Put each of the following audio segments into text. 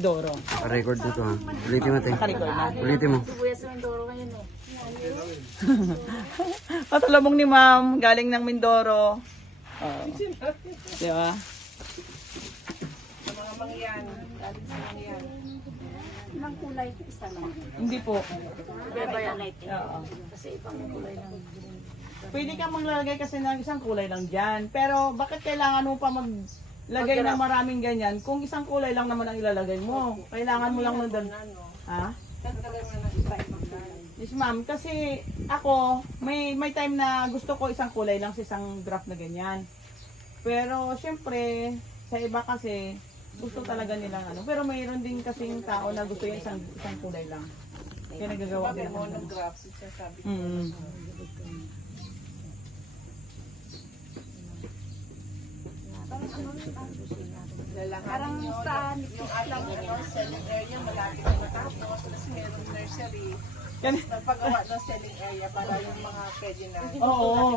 Mindoro. Record na to ha. Ulitin mo tayo. Naka-record na. Ulitin mo. Patalabong ni ma'am, galing ng Mindoro. Di ba? Sa mga mangyan, galing sa mangyan. Ng kulay, isa lang. Hindi po. Oo. Kasi ibang kulay lang. Pwede ka maglalagay kasi ng isang kulay lang dyan. Pero bakit kailangan mo pa maglagay ng maraming ganyan kung isang kulay lang naman ang ilalagay mo? Kailangan mo lang ng Ha? Tanggalin mo ng iba-ibang lang. Yes ma'am, kasi ako may time na gusto ko isang kulay lang sa isang draft na ganyan. Pero syempre, sa iba kasi gusto talaga nilang ano. Pero mayroon din kasing tao na gusto yung isang kulay lang. Kaya nagagawa din Sabi mo ako. ng graphs, sabi ko. Parang sa Yung ating selling area, malapit na matapos. Tapos mayroong nursery. Yan. Nagpagawa ng selling area para yung mga pwede na. Oo.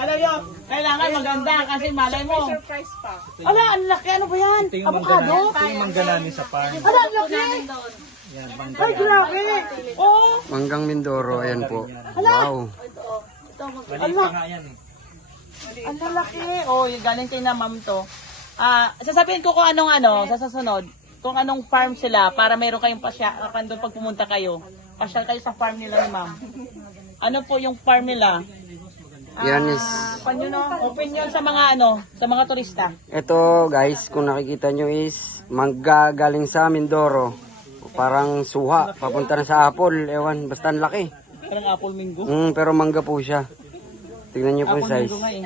Alam nyo, kailangan maganda kasi malay mo. May surprise pa. Ala, ang laki. Ano ba yan? Avocado? Ito yung mangga namin sa farm. Ala, ang laki. Yan, mangga. Ay, grabe. Oo. Manggang Mindoro, ayan po. Wow. Maliit pa nga yan eh. Ang lalaki. Oh, yung galing kay na ma'am to. Sasabihin ko kung anong sa susunod. Kung anong farm sila para meron kayong pasya doon pag pumunta kayo. Pasyal kayo sa farm nila ni ma'am. Ano po yung farm nila? Yan is, Opinion sa mga sa mga turista. ito guys, kung nakikita nyo is, mangga galing sa Mindoro. Parang suha, papunta na sa Apple. Ewan, basta ang laki. Parang apple mango. Pero mangga po siya. Tingnan nyo po yung Apple size. mango nga eh.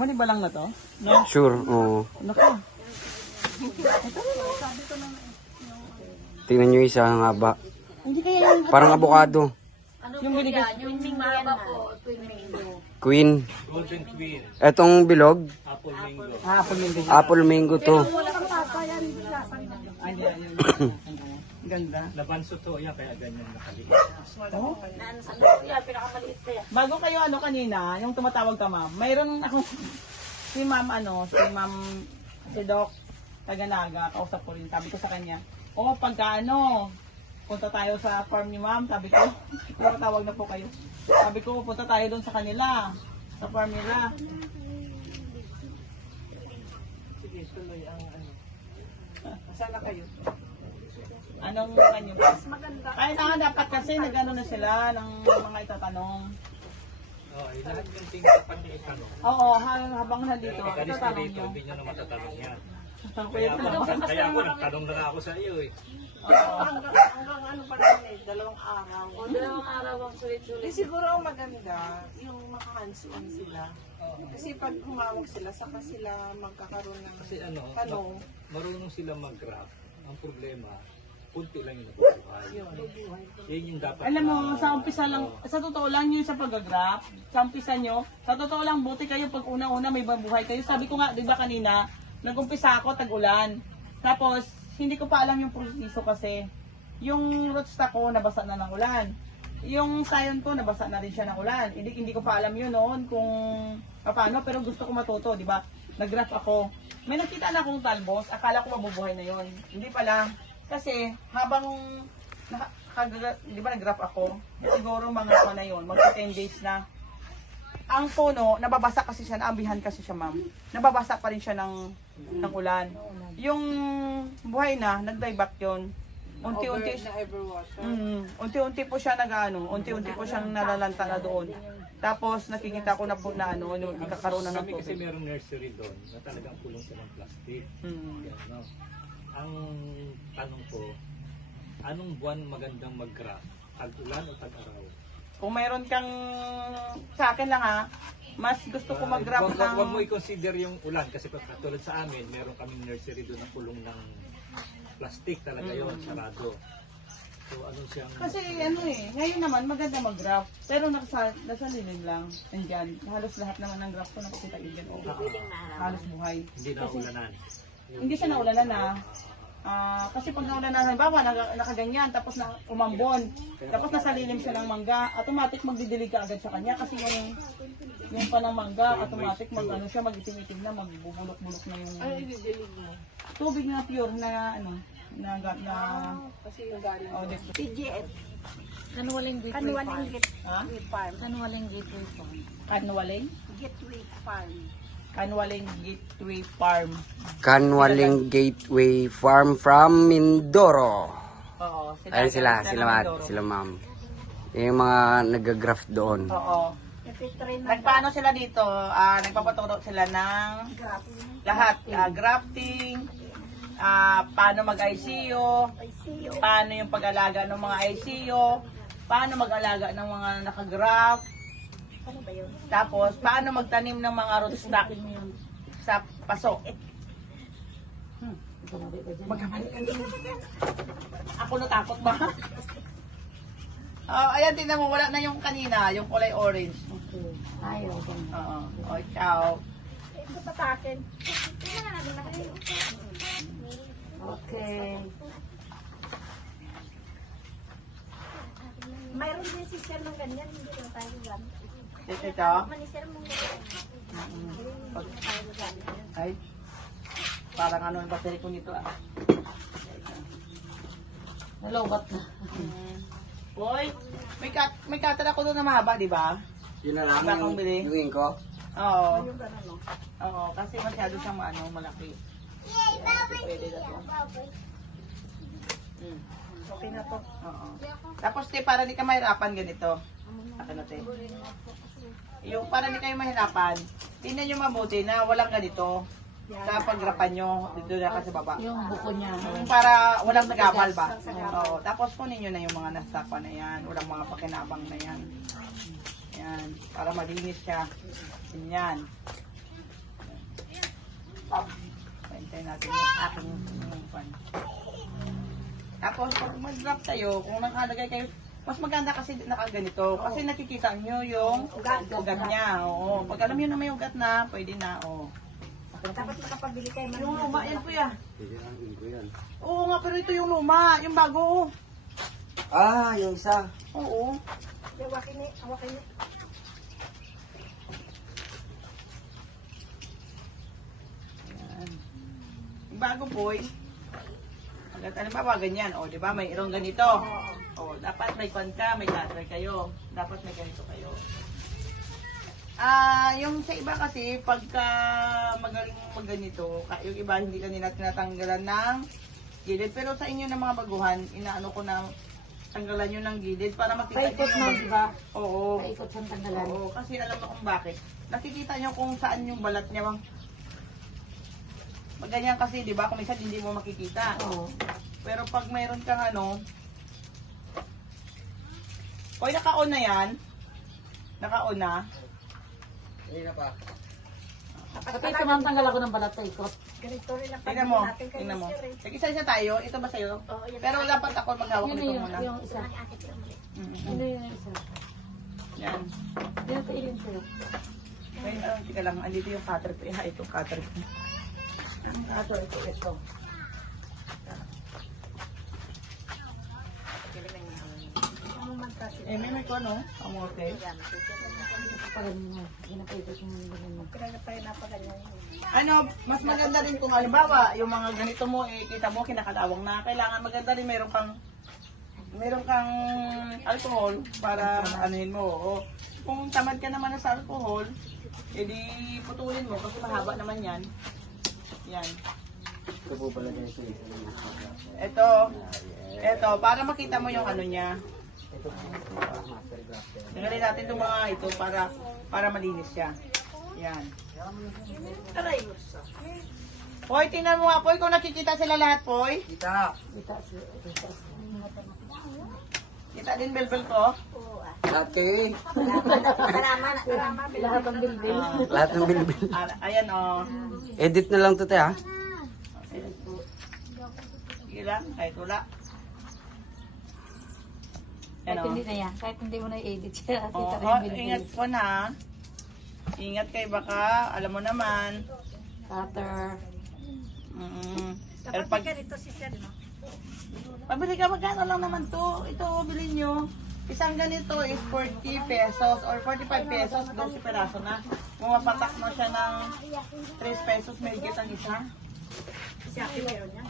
Mani ba lang na to? No? Sure, oo. Naku. Tingnan nyo isa, ang haba. Hindi kaya yung Parang avocado. yung binigay. yung mahaba po, twin mango. Queen. Golden Queen, Etong bilog, apple mango. Apple mango. apple mango to. Wala kang lasa yan, hindi lasa. Ay, hindi. Ganda. Labanso to, yan kaya ganyan nakaliit. Ano sa yan, pinakamaliit pa yan. Bago kayo kanina, yung tumatawag ka ma'am, mayroon akong si ma'am si Doc Taganaga, kausap ko rin, sabi ko sa kanya, pagka punta tayo sa farm ni ma'am, sabi ko, tumatawag na po kayo. Sabi ko, punta tayo doon sa kanila, sa farm nila. Sige, tuloy ang Saan na kayo? Anong kanyo ba? Maganda. Kaya dapat kasi nagano na sila ng mga itatanong. Oh, lahat yung tingkapan niya itanong. Oo, habang nandito, Pagkalis na itatanong dito, nyo. hindi nyo na matatanong yan. Kuya, Kaya ako nagtanong na ako sa iyo eh. Hanggang ano pa rin eh, 2 araw. O, 2 araw ang sulit-sulit. Siguro ang maganda, yung makahands-on sila. Kasi pag humawag sila, saka sila magkakaroon ng Kasi tanong. marunong sila mag-graph. Ang problema, punti lang yung nabubuhay. Yun yung dapat. Alam mo, sa umpisa lang, sa totoo lang yun sa pag-graph, sa umpisa nyo, sa totoo lang, buti kayo pag una-una may babuhay kayo. Sabi ko nga, di ba kanina, nag-umpisa ako tag-ulan. Tapos, hindi ko pa alam yung proseso kasi, yung rootstock ko, nabasa na ng ulan. Yung sayon ko, nabasa na rin siya ng ulan. Hindi ko pa alam yun noon kung paano, pero gusto ko matuto, di ba? Nag-graph ako. May nakita na akong talbos, akala ko mabubuhay na yun. Hindi pala. Kasi, habang di ba nag-graph ako, siguro mga na yun, mag 10 days na. Ang puno, nababasa kasi siya, naambihan kasi siya ma'am. Nababasa pa rin siya ng ulan. Yung buhay na, nag-die back yun. Unti-unti na everwater. unti-unti po siya unti-unti po siyang nalalanta na doon. Tapos nakikita ko na po na nagkakaroon na ng Kami kasi tubig. merong nursery doon na talagang pulong silang plastic. Yan, no? Ang tanong ko, anong buwan magandang mag-graph? Tag-ulan o tag-araw? Kung mayroon kang, sa akin lang mas gusto ko mag-graph ng... Huwag mo i-consider yung ulan kasi katulad sa amin, meron kaming nursery doon na pulong ng plastic talaga yon, sarado. So ano siyang... Kasi ngayon naman maganda mag-graph. Pero nasa lilim lang. Nandyan. Halos lahat naman ng graph ko nakikita yun. Halos buhay. Hindi na ulanan. Hindi siya naulanan na. Kasi pag naulanan, halimbawa, nakaganyan, tapos na umambon, tapos nasa lilim siya ng mangga, automatic magdidilig ka agad sa kanya kasi yung panang mangga, automatic mag-itim-itim na, magbubulok-bulok na yung Ay, didilig mo. tubig na pure na Kasi yung galing. oh, PGF. Kanwaling Gateway Kanwaling Farm. Gateway Farm. Kanwaling Gateway Farm. Kanwaling? Gateway Farm. Kanwaling Gateway Farm. Kanwaling Gateway Farm from Mindoro. Oo. Ayun sila, ng sila ma'am, Mindoro. sila ma'am. Yung mga nag-graft doon. Oo. Napitrain na Nagpaano sila dito? Nagpapaturo sila ng lahat. Grafting, paano mag-ICU, ICU. paano yung pag-alaga ng mga ICU, paano mag-alaga ng mga nakagraft, Ano ba yun? tapos paano magtanim ng mga rootstock sa paso. Magkamali ka din. Ako natakot ba? Oh, ayan, tingnan mo, wala na yung kanina, yung kulay orange. Ayaw. Oo. Oh, ciao. Ito pa sa akin. Okay. Mayroon din si Sir ng ganyan. Hindi lang tayo gamit. Ito. Manisir mo ganyan. Ay, parang ano yung battery ko nito ah. Nalobat na. Boy, may cutter ako doon na mahaba, di ba? Yun na lang Bakang bili. yung ko. Oo. Yung gano'n, no? Oo, kasi masyado siyang malaki. Pwede na to. Okay na to. Oo. Tapos te, para di ka mahirapan ganito. Ako na te. Yung para di kayo mahirapan, tingnan nyo mabuti na walang ganito. Sa pagrapan nyo, dito na ka sa baba. Yung buko niya. Para walang nagabal ba? Oo. Tapos kunin nyo na yung mga nasapa na yan. Walang mga pakinabang na yan. Yan. Para malinis siya. Yan. Pahintay natin yung aking pan. Tapos pag mag-drop tayo, kung nakalagay kayo, mas maganda kasi nakaganito. Kasi nakikita nyo yung ugat niya. Oo. Pag alam nyo na may ugat na, pwede na. Oo. Dapat makapabili kayo. Yung luma, yan po yan. Oo nga, pero ito yung luma. Yung bago. Ah, yung isa. Oo. Hawakin niya. Hawakin niya. Yan. Yung bago po, ano ba ganyan? O, di ba? May irong ganito. O, dapat may kwan ka, may cutter kayo. Dapat may ganito kayo. Yung sa iba kasi, pagka magaling magganito, yung iba hindi kanila tinatanggalan ng gilid. Pero sa inyo ng mga baguhan, inaano ko na tanggalan nyo ng gilid para makita Paikot nyo na, di ba? Oo. Paikot sa tanggalan. Oo, kasi alam mo kung bakit. Nakikita nyo kung saan yung balat niya. Maganyan kasi, di ba? Kung minsan hindi mo makikita. Oo. Pero pag mayroon kang ano, Hoy, naka-on na yan. Naka-on na. Hindi na pa. Kapag tumanggal ako ng balat, paikot. Ganito rin ang Tingnan mo. natin kay Tingnan mo. Sir, eh. Nag-isa-isa tayo. Ito ba sa'yo? Oo, yan. Pero dapat ako maghawak Yun na nito yun, muna. yung isa. Yun na yung isa. Yan. Yun na yung sa'yo. Wait, tika lang. Andito yung cutter ko. Ito cutter ko. Ito. Ano man kasi. May ko ano? Amote. Pag mo, ginapaikot yung ganyan mo. Kaya na tayo napaganyan. Ano, mas maganda rin kung halimbawa, yung mga ganito mo, kita mo, kinakalawang na. Kailangan maganda rin meron kang alcohol para anuhin mo. O, kung tamad ka naman na sa alcohol, edi putulin mo kasi mahaba naman yan. Yan. Ito po pala dyan siya. Ito, para makita mo yung ano niya. Tanggalin natin itong mga ito para malinis siya. Yan. Aray, Poy, tingnan mo nga, Poy, kung nakikita sila lahat, Poy. Kita. Kita din belbel ko. Lahat kayo eh. Lahat ng bilbil. Lahat ng bilbil. Ayan, oh. Edit na lang to te ha. Sige lang, kahit wala. Kahit Yan, oh. hindi na yan. Kahit hindi mo na i-edit siya. Oo, Kita na yung bilbil. ingat po na. Ingat kayo baka, alam mo naman. Cutter. Pero dapat pag, ganito si Sir, no? pabili ka, magkano lang naman to. Ito, bilhin nyo. Isang ganito is 40 pesos or 45 pesos, 12 peraso na. Pumapatak mo siya ng 3 pesos, may higit ang isa. Si Ate meron yan.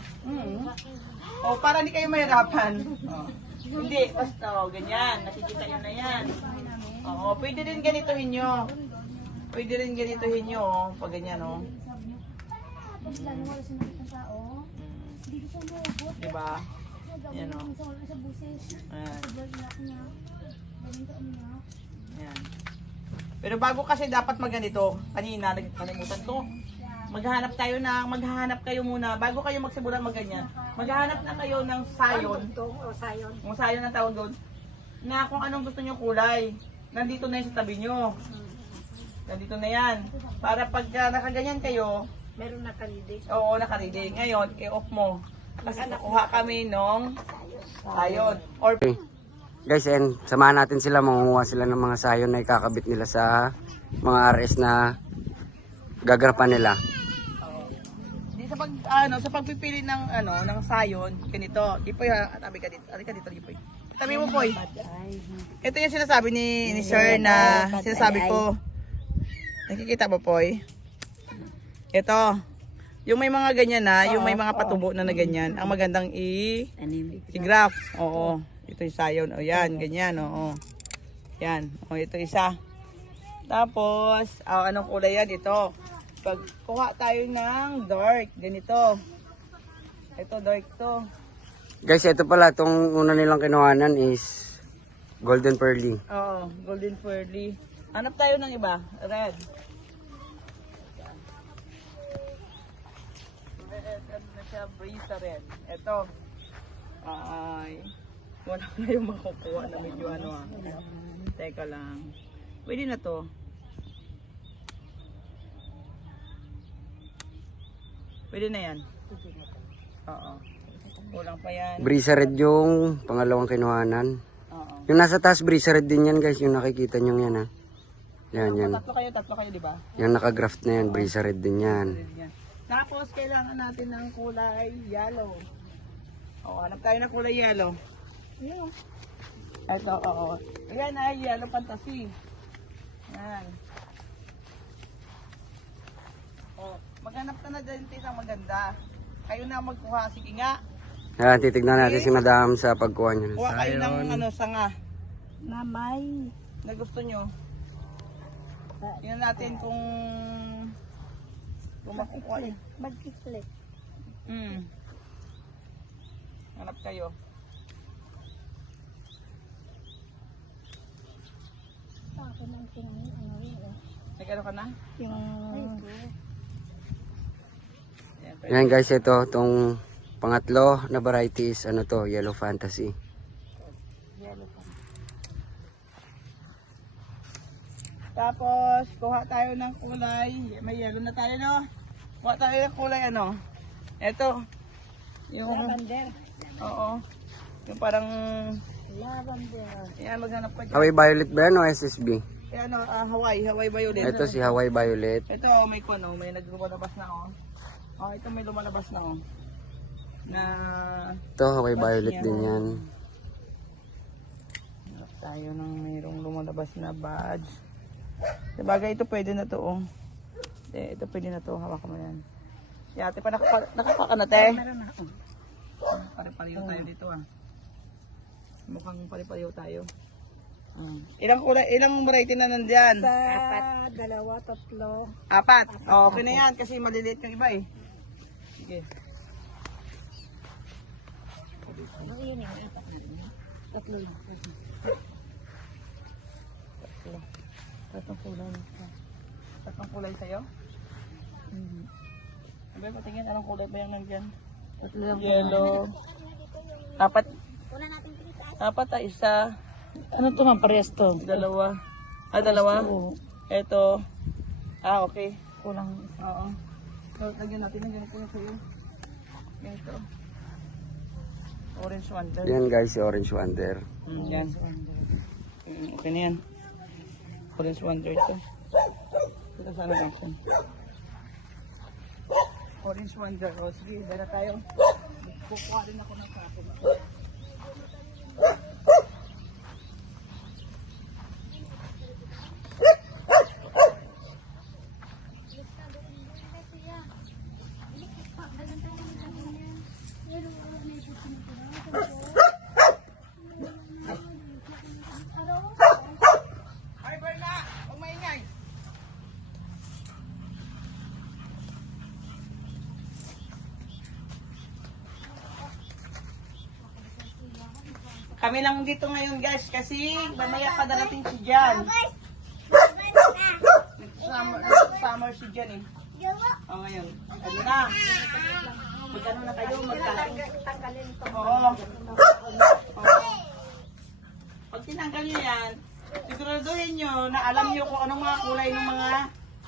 O, para hindi kayo mahirapan. O. Hindi, basta ganyan. Nakikita nyo na yan. Oo, pwede rin ganituhin nyo. Pwede rin ganituhin nyo, pag ganyan, o. Diba? Yan, o. Ayan. Ayan. Pero bago kasi dapat maganito, kanina nagkalimutan ko. Maghahanap kayo muna, bago kayo magsimula magganyan. Maghahanap na kayo ng sayon. Yung sayon ang tawag doon. Na kung anong gusto nyo kulay. Nandito na yun sa tabi nyo. Nandito na yan. Para pag nakaganyan kayo, Meron na kanidi. oo, nakaready. Ngayon, i-off mo. Kasi nakuha kami nung sayon. Or Okay. Guys, and samahan natin sila, mangunguha sila ng mga sayon na ikakabit nila sa mga RS na gagrapan nila. di sa sa pagpipili ng ng sayon, ganito. Dipoy ha, tabi ka dito. Ari ka dito, Dipoy. Tabi mo, Poy. Ito yung sinasabi ni Sir na sinasabi ko. Nakikita mo, Poy? Ito. Yung may mga ganyan na, yung may mga patubo na ganyan, ang magandang i-graph. Oo. Ito yung sayon. O yan, ganyan. Oo. Yan. O ito isa. Tapos, anong kulay yan? Ito. Pag kuha tayo ng dark, ganito. Ito, dark to. Guys, ito pala, itong una nilang kinuhanan is golden pearly. Oo, golden pearly. Hanap tayo ng iba. Red. Red na siya, brisa red. Ito. Ay, wala na yung makukuha na medyo Teka lang. Pwede na to. Pwede na yan. Oo. Kulang pa yan. Brisa red yung pangalawang kinuhanan. Oo. Yung nasa taas, brisa red din yan guys, yung nakikita nyo yan ha. Yan, yan. Tatlo kayo, di ba? Yung nakagraft na yan, brisa red din yan. Yan. Tapos, kailangan natin ng kulay yellow. O, hanap tayo ng kulay yellow. Ito, oo. Ayan ay yellow fantasy. Yan. O, maghanap ka na din ng maganda. Kayo na magkuha. Sige nga. Yan, titignan natin si madam sa pagkuha niya. Kuha kayo ng sanga Namay. na gusto nyo. Yan natin kung makukuha yun. Magkiklik. Hanap kayo. Ako nang Nagano ka na? yung Yan, Yan guys, ito, itong pangatlo na variety is ano to, yellow fantasy. Tapos, kuha tayo ng kulay. May yellow na tayo, no? Kuha tayo ng kulay, Ito. Yung, lavender. oo. Yung parang, Lavender. yan, maghanap ka dyan. Hawaii Violet ba yan o SSB? Yan, Hawaii Violet. Ito si Hawaii Violet. Ito, may may naglumalabas na, ito may lumalabas na, Na, Ito, Hawaii Violet din yan. hanap tayo ng mayroong lumalabas na badge. Sabagay, ito pwede na to, Ito pwede na to, hawakan mo yan. Si ate pa nakapaka na, te. Meron na ako. Pare-pareho tayo dito, Mukhang pare-pareho tayo. Ilang kulay, ilang variety na nandiyan? Apat. Dalawa, tatlo. Apat. Oh, okay na yan kasi maliliit yung iba, Sige. Ano yun yung apat na rin? Tatlo lang. Tatlong kulay. Tatlong kulay sa'yo? Sabi, patingin, anong kulay ba yung nandiyan? Tatlo lang. Yellow. Apat. Apat, isa. Ano to man parehas to? Dalawa. Dalawa? Oo. Ito. Okay. Kulang. Oo. So, lagyan natin ng ganito sa'yo. Ganito. Orange wonder. Yan guys, si Orange Wonder. Yan. Okay na yan. Orange wonder ito. Ito sana natin. Orange wonder. O sige, dala tayo. Kukuha rin ako ng kapo. Kami lang dito ngayon guys kasi mamaya pa darating si Jan. Summer si Jan eh. O ngayon, ano na? Magkano na kayo? Tanggalin ko. Oo. Pag tinanggal nyo yan, siguraduhin nyo na alam nyo kung anong mga kulay ng mga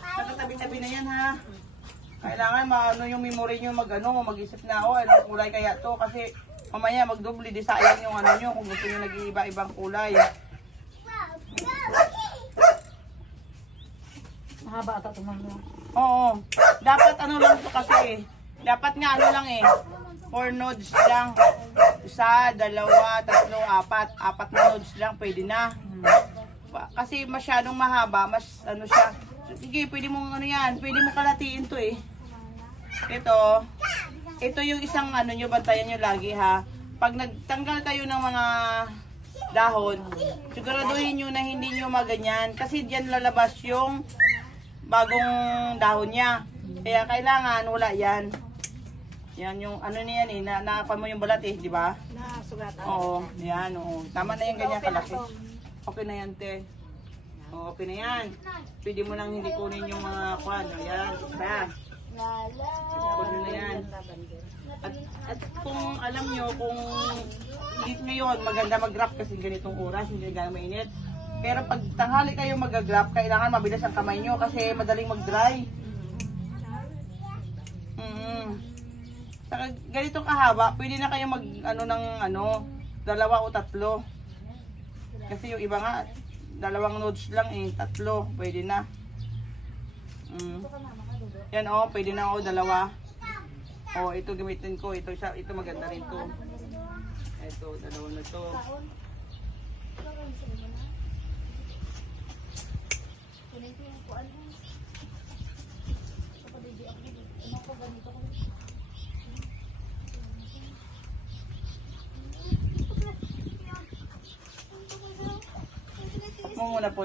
nakatabi-tabi na yan ha. Kailangan maano yung memory nyo mag-isip na anong kulay kaya to kasi mamaya magdoble di sayang yung ano nyo kung gusto nyo nag-iiba-ibang kulay. Mahaba ata tumang mo. Oo. Dapat ano lang to kasi. Dapat nga ano lang eh. 4 nodes lang. 1, 2, 3, 4. 4 na nodes lang pwede na. Kasi masyadong mahaba, mas ano siya. Sige, pwede mong ano yan. Pwede mong kalatiin to eh. Ito yung isang ano nyo, bantayan nyo lagi ha. Pag nagtanggal kayo ng mga dahon, siguraduhin nyo na hindi nyo maganyan. Kasi diyan lalabas yung bagong dahon niya. Kaya kailangan wala yan. Yan yung ano niyan eh, naapan mo yung balat eh, di ba? Nasugatan. Oo, yan oo. Tama na yung ganyan kalaki. Okay na yan te. Oo, okay na yan. Pwede mo lang hindi kunin yung mga kwan. Yan, isa. Kunin na yan. At kung alam nyo, kung ngayon maganda mag-grab kasi ganitong oras, hindi gano'ng mainit. Pero pag tanghali kayo mag-grab, kailangan mabilis ang kamay nyo kasi madaling mag-dry. Saka ganitong kahaba, pwede na kayo mag ng 2 o 3. Kasi yung iba nga, 2 nodes lang eh, 3, pwede na. Yan pwede na 2. Ito gamitin ko, ito maganda rin to. Ito, 2 na to. Mo muna po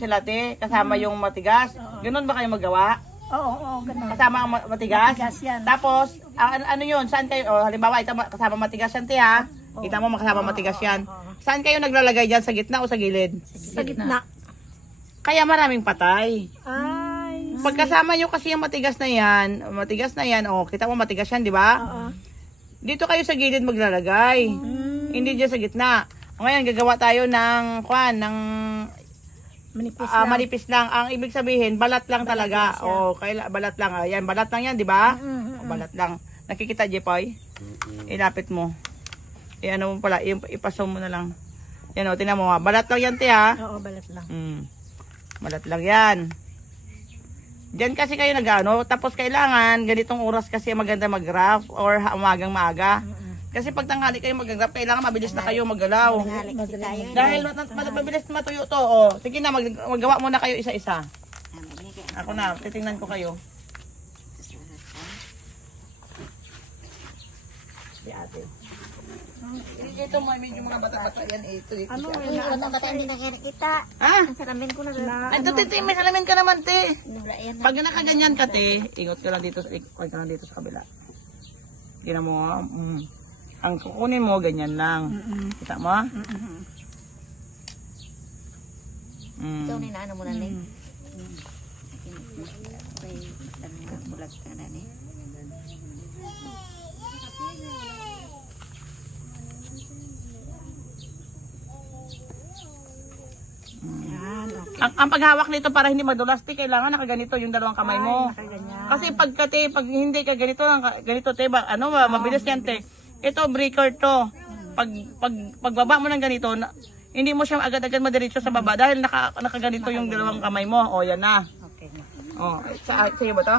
sila te, kasama yung matigas. Ganun ba kayo magawa? Oo, ganun. Kasama ang matigas? Matigas yan. Tapos, ano yun? Saan kayo? Halimbawa, ito kasama matigas yan te ha? Kita mo makasama matigas yan. Saan kayo naglalagay dyan? Sa gitna o sa gilid? Sa gitna. Kaya maraming patay. Ay. Pagkasama nyo kasi yung matigas na yan, kita mo matigas yan, di ba? Oo. Dito kayo sa gilid maglalagay. Hindi dyan sa gitna. Ngayon, gagawa tayo ng Manipis lang. manipis lang. Ang ibig sabihin, balat lang talaga. Balat lang. Ayan, balat lang yan, di ba? Balat lang. Nakikita, Jepoy? Ilapit mo. Ano mo pala, ipaso mo na lang. Yan tinan mo. Balat lang yan, te ha? Oo, balat lang. Balat lang yan. Diyan kasi kayo tapos kailangan, ganitong oras kasi maganda mag-graph or umagang maaga. Kasi pag tanghali kayo mag-graph, kailangan mabilis na kayo maggalaw. Dahil mabilis matuyo to. Sige na, maggawa muna kayo isa-isa. Ako na, titingnan ko kayo. Si ate. Ito mo, medyo mga bata-bata yan. Ito. Ano? Bata-bata hindi nakikita. Ha? Ang salamin ko na. Ito, may salamin ka naman, te. Yan. Pag nakaganyan ka, te, ingot ka lang dito sa kabila. Tingnan mo, ang kukunin mo, ganyan lang. Kita mo? Ikaw na inaano mo na rin. Bulat ka na rin. Ang paghawak nito para hindi madulas, te, kailangan nakaganito yung dalawang kamay mo. Kasi pag hindi ka ganito, te, mabilis yan, te. Ito, breaker to. Pagbaba mo ng ganito, hindi mo siya agad-agad madiretso sa baba dahil nakaganito yung dalawang kamay mo. Yan na. Okay. Sa'yo ba to?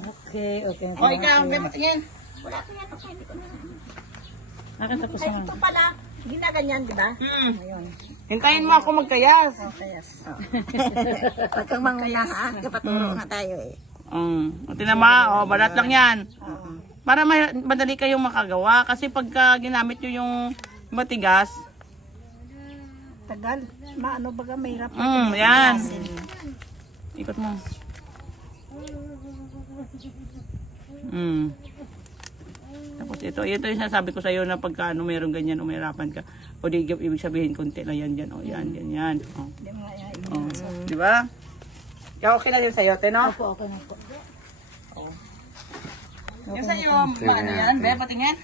Okay. Ikaw, may patingin. Wala ko yan. Okay, hindi ko na. Nakatapos Ay, ito pala. Ginaganyan, di ba? Ayun. Hintayin mo ako magkayas. Yes. Huwag kang manguna ha. Kapaturo nga tayo eh. Tinan mo, balat lang yan. Para madali kayong makagawa. Kasi pagka ginamit nyo yung matigas, Tagal. Maano baga mahirap. yan. Ikot mo. Tapos ito yung sinasabi ko sa iyo na pagka ano, meron ganyan, umirapan ka. O di ibig sabihin konti lang yan dyan. O yan, yan. O. O. Di ba? Kaya okay na din sa iyo, no? Opo, okay na po. Yung sa iyo, ano yan? Be, patingin.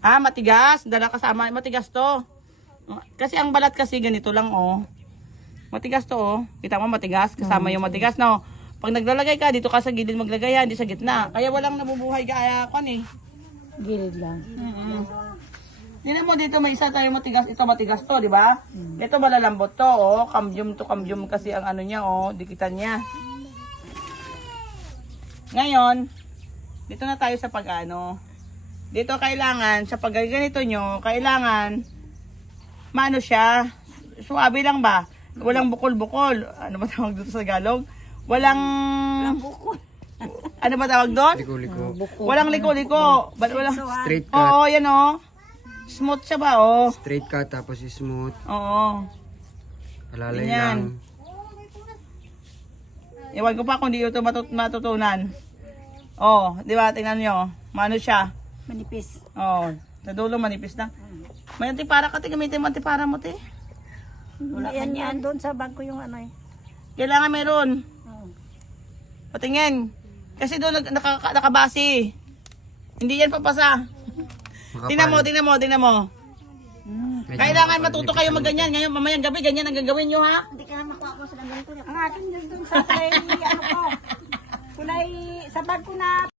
Ah, matigas. Dala kasama. Matigas to. Kasi ang balat kasi ganito lang, oh. Matigas to, oh. Kita mo matigas? Kasama yung matigas, no? Pag naglalagay ka, dito ka sa gilid maglagay, hindi sa gitna. Kaya walang nabubuhay kaya kon eh. Gilid lang. Tingnan mo dito may isa tayo matigas. Ito matigas to, di ba? Ito malalambot to, oh. Kambyum to kambyum kasi ang ano niya, oh. Dikitan niya. Ngayon, dito na tayo sa pag-ano. Dito kailangan, sa pagganito nyo, kailangan, maano siya, suwabe lang ba? Walang bukol-bukol. Ano ba tawag dito sa Tagalog? Walang bukol. Ano ba tawag doon? Liko-liko. Walang liko-liko. Walang... Straight cut. Oo, yan oh. Smooth siya ba, oh? Straight cut tapos smooth. Oo. Alalay Ganyan. lang. Iwan ko pa kung di ito matutunan. Oh, di ba? Tingnan nyo. Mano siya? Manipis. Oh, sa dulo manipis na. May antipara ka, gamitin mo antipara mo, te. Yan doon sa bag ko yung ano eh. Kailangan meron. Oo. Patingin. Kasi doon nakabase. Hindi yan papasa. Tingnan mo. Medyo Kailangan makapal. matuto kayo magganyan. Ngayon, mamayang gabi, ganyan ang gagawin nyo, ha? Hindi ka na makuha ko sa ganito. Ang akin doon sa kulay, ano ko. Kulay, sa bag ko na